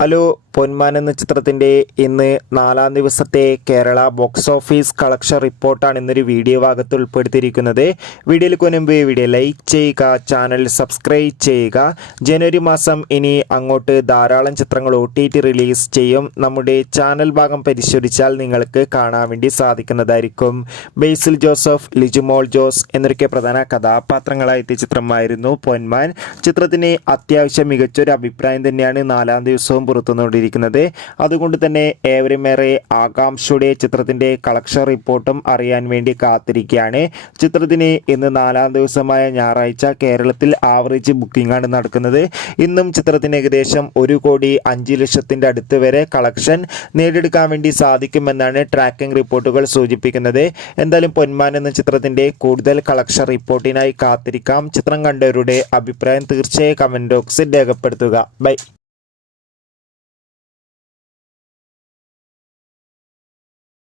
Hello, പൊന്മാൻ എന്ന ചിത്രത്തിൻ്റെ ഇന്ന് 4-ാം ദിവസത്തെ കേരള ബോക്സ് ഓഫീസ് കളക്ഷൻ റിപ്പോർട്ടാണ് ഇന്നൊരു വീഡിയോ ഭാഗത്ത് ഉൾപ്പെടുത്തിയിരിക്കുന്നത്. വീഡിയോയിൽ മുൻപ് വീഡിയോ ലൈക്ക് ചെയ്യുക, ചാനൽ സബ്സ്ക്രൈബ് ചെയ്യുക. ജനുവരി മാസം ഇനി അങ്ങോട്ട് ധാരാളം ചിത്രങ്ങൾ OTT റിലീസ് ചെയ്യും. നമ്മുടെ ചാനൽ ഭാഗം പരിശോധിച്ചാൽ നിങ്ങൾക്ക് കാണാൻ വേണ്ടി സാധിക്കുന്നതായിരിക്കും. ബേസിൽ ജോസഫ്, ലിജുമോൾ ജോസ് എന്നൊക്കെ പ്രധാന കഥാപാത്രങ്ങളായ എത്തിയ ചിത്രമായിരുന്നു പൊന്മാൻ. ചിത്രത്തിന് അത്യാവശ്യം മികച്ചൊരു അഭിപ്രായം തന്നെയാണ് 4-ാം ദിവസവും പുറത്തുകൊണ്ടിരിക്കുന്നത്. അതുകൊണ്ട് തന്നെ ഏവരുമേറെ ആകാംക്ഷയുടെ ചിത്രത്തിന്റെ കളക്ഷൻ റിപ്പോർട്ടും അറിയാൻ വേണ്ടി കാത്തിരിക്കുകയാണ്. ചിത്രത്തിന് ഇന്ന് 4-ാം ദിവസമായ ഞായറാഴ്ച കേരളത്തിൽ ആവറേജ് ബുക്കിംഗ് ആണ് നടക്കുന്നത്. ഇന്നും ചിത്രത്തിന് ഏകദേശം 1,05,00,000 അടുത്ത് വരെ കളക്ഷൻ നേടിയെടുക്കാൻ വേണ്ടി സാധിക്കുമെന്നാണ് ട്രാക്കിംഗ് റിപ്പോർട്ടുകൾ സൂചിപ്പിക്കുന്നത്. എന്തായാലും പൊന്മാൻ എന്ന ചിത്രത്തിന്റെ കൂടുതൽ കളക്ഷൻ റിപ്പോർട്ടിനായി കാത്തിരിക്കാം. ചിത്രം കണ്ടവരുടെ അഭിപ്രായം തീർച്ചയായും കമന്റ് ബോക്സിൽ രേഖപ്പെടുത്തുക. ബൈ.